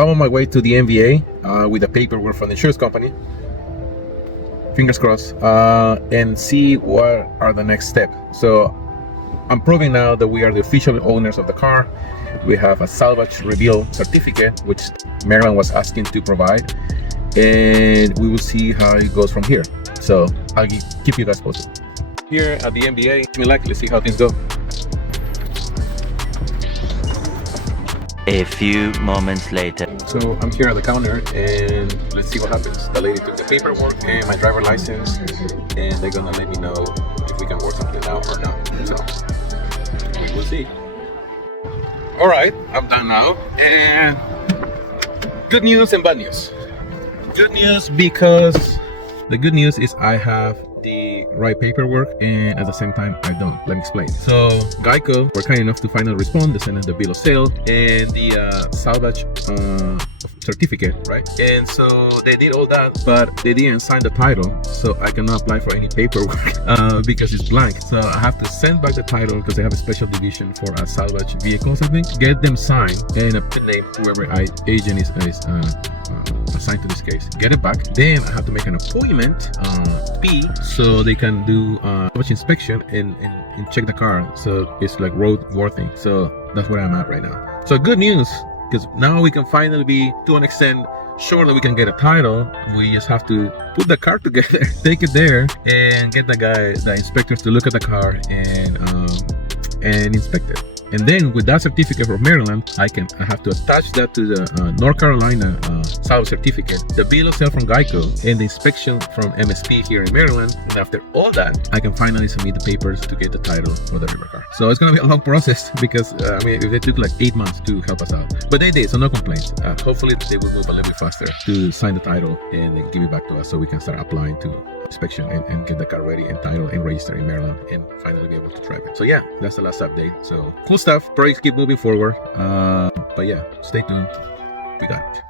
I'm on my way to the MVA with the paperwork from the insurance company. Fingers crossed, and see what are the next steps. So I'm proving now that we are the official owners of the car. We have a salvage reveal certificate, which Maryland was asking to provide, and we will see how it goes from here. So I'll keep you guys posted. Here at the MBA, let's see how things go. A few moments later. So I'm here at the counter and let's see what happens. The lady took the paperwork and my driver license, and they're gonna let me know if we can work something out or not. So we will see. All right, I'm done now. And good news and bad news. Good news because the good news is I have the right paperwork, and at the same time I don't. Let me explain. So Geico were kind enough to finally respond. They sent in the bill of sale and the salvage certificate, right? And so they did all that, but they didn't sign the title, so I cannot apply for any paperwork because it's blank. So I have to send back the title because they have a special division for salvage vehicles, I think. Get them signed and a name, whoever agent is assigned to this case. Get it back. Then I have to make an appointment so they can do salvage inspection and check the car, so it's like roadworthy. So that's where I'm at right now. So good news, because now we can finally be, to an extent, sure that we can get a title. We just have to put the car together, take it there, and get the inspectors to look at the car and inspect it. And then with that certificate from Maryland, I have to attach that to the North Carolina salvage certificate, the bill of sale from Geico, and the inspection from MSP here in Maryland. And after all that, I can finally submit the papers to get the title for the River car. So it's gonna be a long process because they took like 8 months to help us out, but they did, so no complaints. Hopefully they will move a little bit faster to sign the title and then give it back to us so we can start applying to inspection and get the car ready and title and register in Maryland and finally be able to drive it. So yeah, that's the last update. So cool stuff. Projects keep moving forward. But yeah, stay tuned. We got it.